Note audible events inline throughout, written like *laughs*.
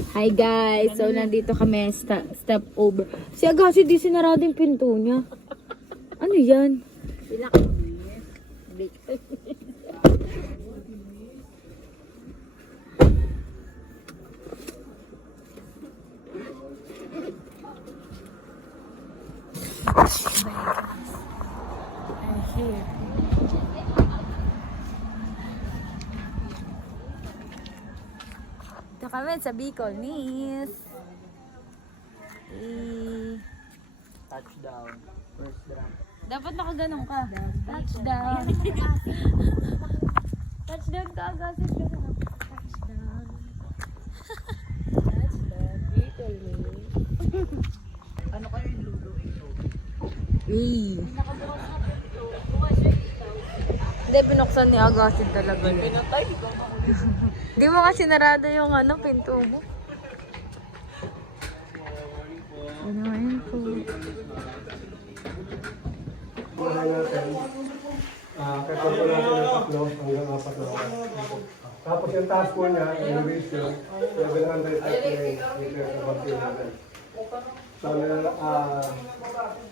Hi guys! So, nandito kami, sta- step over. Si Agassi, di sinarado yung pinto niya. Ano yan? Ito kami sa Bicol, Miss. Eh, Touchdown. First drop. dapat nakaganon ka. Touchdown. Touchdown ka, Agassi. Touchdown. Touchdown. Bicol, Miss. Ano kayo yung ludo ito? Eh. Hindi, pinuksan ni Agassi talaga. Pinatay, ikaw na Hindi mo kasi narado yung ano, pinto mo. Ano yun po? Ah, kaya po natin ng tatlo hanggang apat na oras. Tapos yung task po niya, innovation, 738 meters above sea level. So, ah,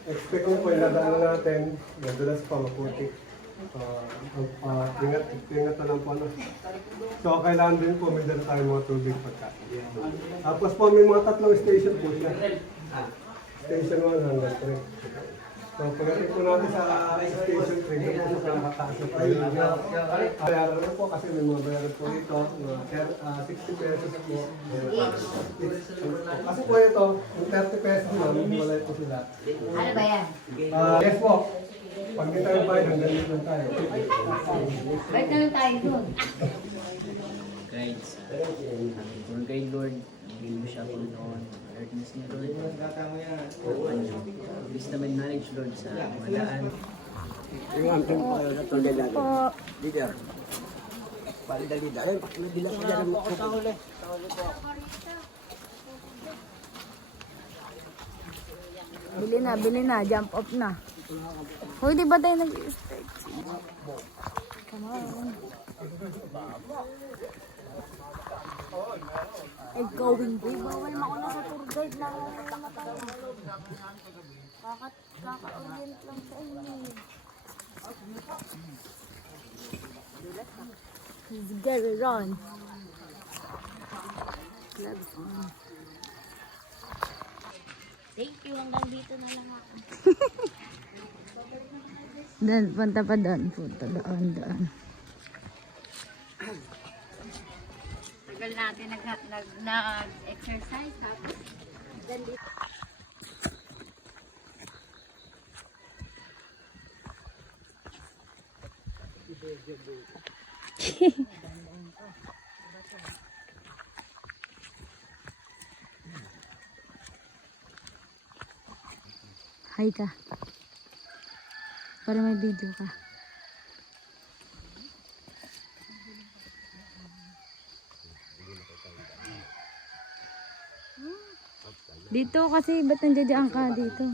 expect ko po yung nadaanan natin, nadulas pa maputik. Ah, ingat, ingat na lang po. Ano. So, kailangan din po may dala tayo mga tubig pagkain. Tapos po may mga tatlong station po siya. Station 1 hanggang 3. So, pagdating po natin sa station 3, doon po sa pinakataas na tayo. Bayaran na po kasi may mga bayaran po dito. Ter- ah, 60 pesos po. Kasi po ito, yung 30 pesos ma'am, walay po sila. Ano ba yan? Ah, yes po. Pag di tayo bayad, hanggang dito lang tayo. Ba't naman tayo dun? Guides. Aming tour guide Lord. Bigyan mo siya Panginoon. Alertness niya Lord. Ano? Please naman knowledge Lord sa malaan. Po. Bili na, bili na. Jump off na. Hoy, di ba tayo nag-stretch? Come on. Ay, going boy. Bawal mauna sa tour guide na. Kakat, kaka-orient lang sa inyo. Let's get it on. Gloves on. Thank you, hanggang dito na lang ako. *laughs* Doon, punta pa doon. Punta doon, doon. Tagal natin nag, nag, nag-exercise tapos dito. Hi ka. Para may video ka. Dito kasi, ba't nandiyan ka dito?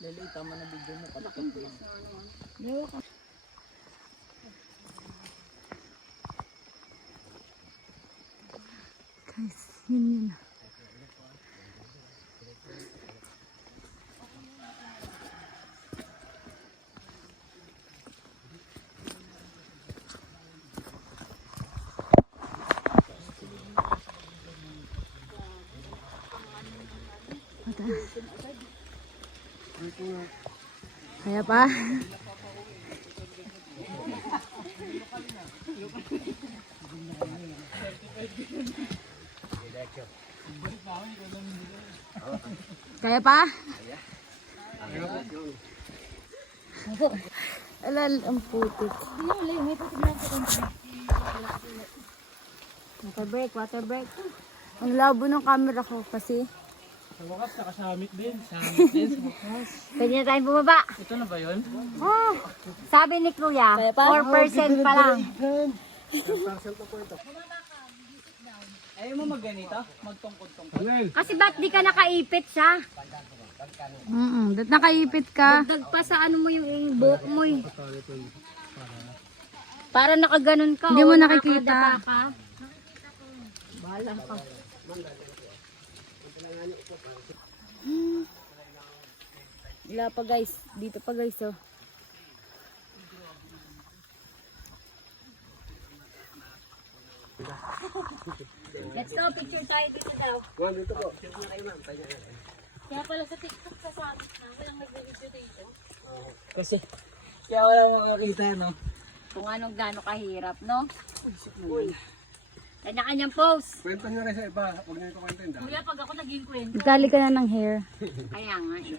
Lele, tama na video mo. Patakot lang. Kaya pa? Kaya pa? Alal, ang putik. Water break, water break. Ang labo ng camera ko kasi. Sa wakas, nakasamit din. Samit *laughs* din sa wakas. Pwede na tayong bumaba. Ito na ba yun? Oh, sabi ni Kuya, 4% pa lang. Ayaw mo magganito? Magtungkod-tungkod. Kasi ba't di ka nakaipit sa? Mm dat nakaipit ka. Dagdag pa sa ano mo yung buhok mo eh. Para nakaganon ka. Hindi mo nakikita. nakakadapa ka. Ka. Wala pa guys. Dito pa guys oh. Let's go, picture tayo dito daw. Juan, dito po. Kaya pala sa TikTok sa summit na, walang nag-video dito. Kasi, kaya wala makakita, no? Kung anong gano'ng kahirap, no? Kanya-kanyang pose. Kwento nyo rin sa iba. Huwag nyo ito kwento yun. Kuya, pag ako naging kwento, Nagkali ka na ng hair. kaya nga eh.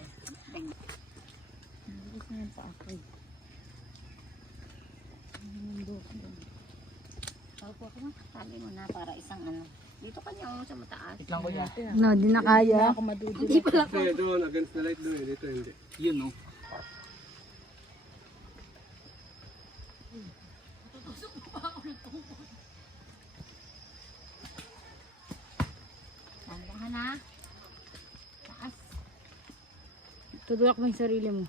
Opo ako na. Sabi mo na para isang ano. Dito kanya ako sa mataas. Wait lang, kuya. No, di na kaya. Hindi pala Kasi doon, against the light doon. eh. Dito hindi. Yun, no? Tutulak mo yung sarili mo.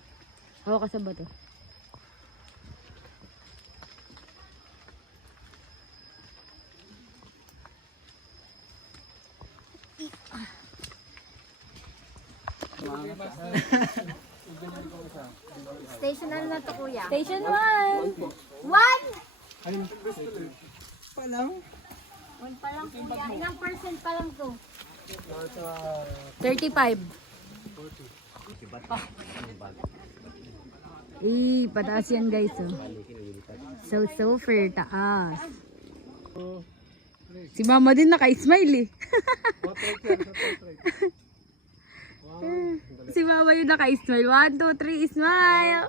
Hawak ka sa bato. Station na to kuya? Station 1! One! Ayun. One pa lang kuya. Ilang percent pa lang to? 35. Eh, pataas yan guys oh. So, so fair, taas. Si mama din naka-smile eh. *laughs* Si mama yung naka-smile. One, two, three, smile!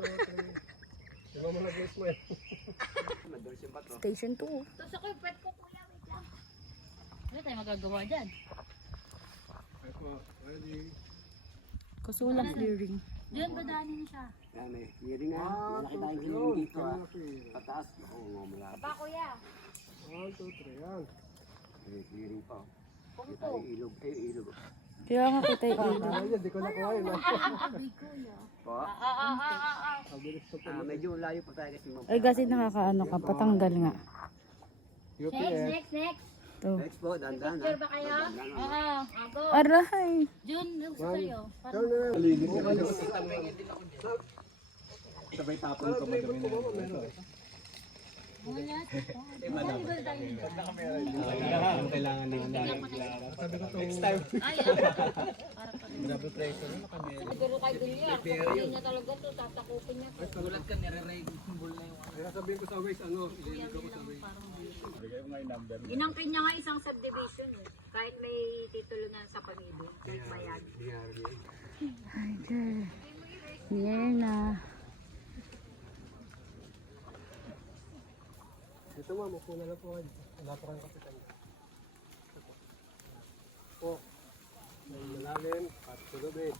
Di ba mo nag-smile? Station 2. Tusok ko yung pet ko kuya. Wait lang. Ano tayo magagawa dyan? Ito, ready. Kaso walang clearing. Diyan ba daanin siya? Pa kuya. One, two, three. Yan. Kaya nga kita yung ilaw. Ay, di ko nakuha yun. To *laughs* po. Ay, kasi nakakaano ka, patanggal nga. Next, UPS. next, next. To. Picture ba kayo? Oo. Ako. Aray! Jun, gusto sa'yo. Ikaw na yan. Lilit ka Sabay tapon ko madami na. Kailangan na. Ko Next time. Double pressure. siguro kay Bilyar. Hindi niya talaga to, tatakupin niya. Gulat ka, nire-raid yung ball na yung Kaya sabihin ko sa Waze, ano, ililigo ko sa Waze. Inangkin niya nga isang subdivision eh. Kahit may titulo na sa pamilya. Kahit bayad. Ay, girl. Near na. Ito ma'am, upo na lang po kayo. Wala pa kayong kapitan. Po. May malalim, at tulubin.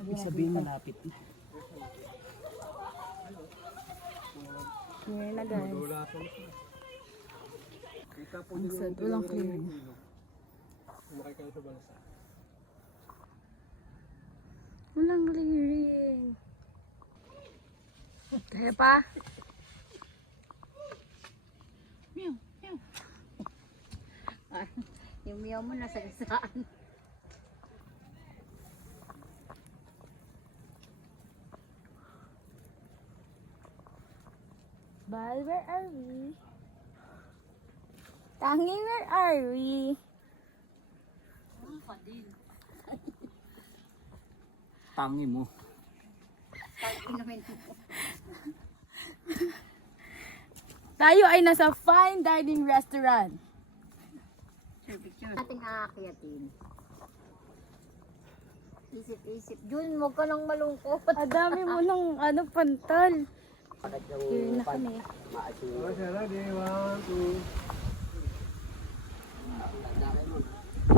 Ibig sabihin, malapit na. Near na, guys. Pa na. Kita po sad, yung walang ilog. Sumakay kayo sa balsa. Walang clearing. Kaya pa? Yung miyaw mo nasa saan? Bal, where are we? Tangi, where are we? Tangi mo. Tayo ay nasa fine dining restaurant. Ating aakyatin. Isip-isip. Jun, huwag ka nang malungkot. Adami mo ng ano, pantal. Here na kami. One, two.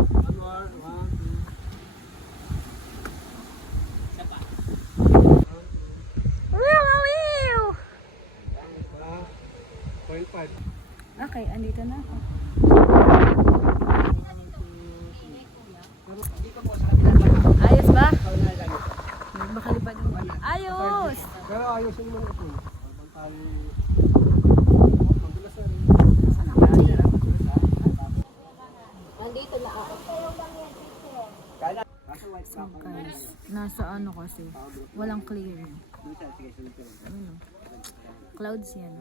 One more, one, Okay, andito na ako. Ayos ba? Makalipad mo. Ayos! Pero ayusin mo na ito. Nandito na ako. So guys, nasa ano kasi, walang clearing. Ano? Clouds yan.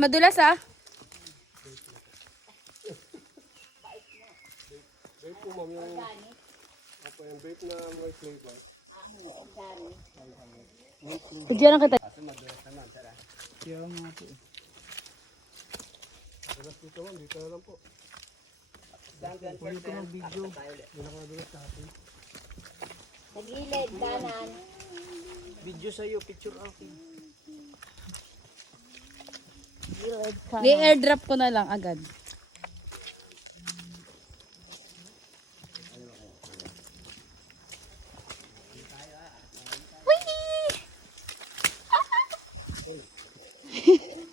Madulas ah. Vape po ma'am yung... Apo yung vape na may flavor. Pagyan kita. Dalas dito ma'am, dito na lang po. Sa gilid, danan. Video sa'yo, picture akin. I-airdrop ko na lang agad.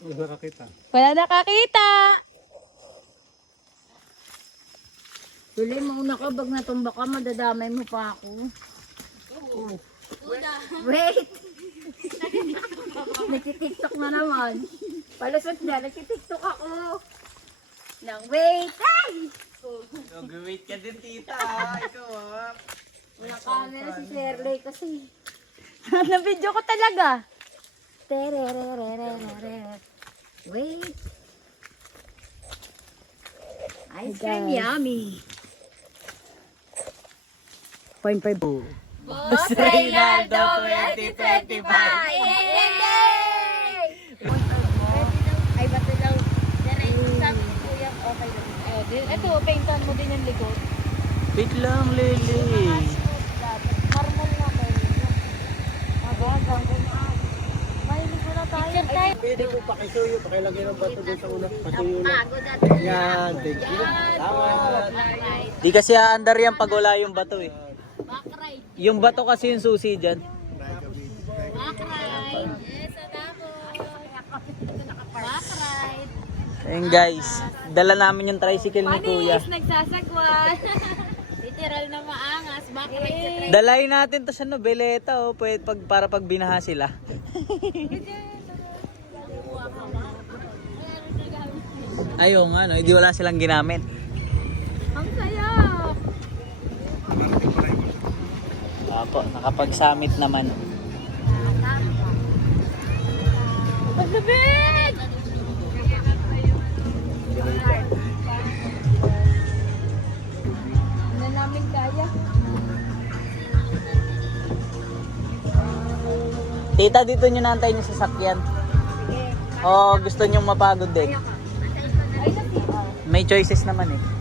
Ano nakakita? Wala nakakita. Tuloy mauna ka, bag natumba ka, madadamay mo pa ako. Wait! Nagtitiktok na naman. Palusot na, nagtitiktok ako. Nang wait! Ay! Nag-wait ka din, tita. Ikaw, ah. Wala camera si Shirley kasi. *laughs* Na-video ko talaga. Terererererere. Wait. Ice cream yummy. Point five. Boss Reynaldo 2025! Ay, bato daw. Diretso sabi ni Kuya, okay lang. Ito, paintan mo din yung likod. Wait lang, Lily. Normal na kayo. Mabagang ko. Mahilig ko na tayo. Picture tayo. Pwede po pakisuyo, pakilagay ng bato doon sa una. Pasuyo na. Yan, thank you. Tama. Di kasi aandar yan pag wala yung bato eh. Yung bato kasi yung susi dyan. Back ride. Yes, adako. Back ride. Ayun guys, dala namin yung tricycle ni Kuya. Panis, nagsasagwan. *laughs* Literal na maangas. Back ride sa train. Dalayin natin to sa Nobeleta oh, pwede pag, para pag binaha sila. Ayaw nga, no? Hindi wala silang ginamit. Ang saya. Apo, nakapag-summit naman. Paglabit! Hindi namin kaya. Tita, dito nyo naantay yung sasakyan. Oo, gusto nyo mapagod nasi. May choices naman eh.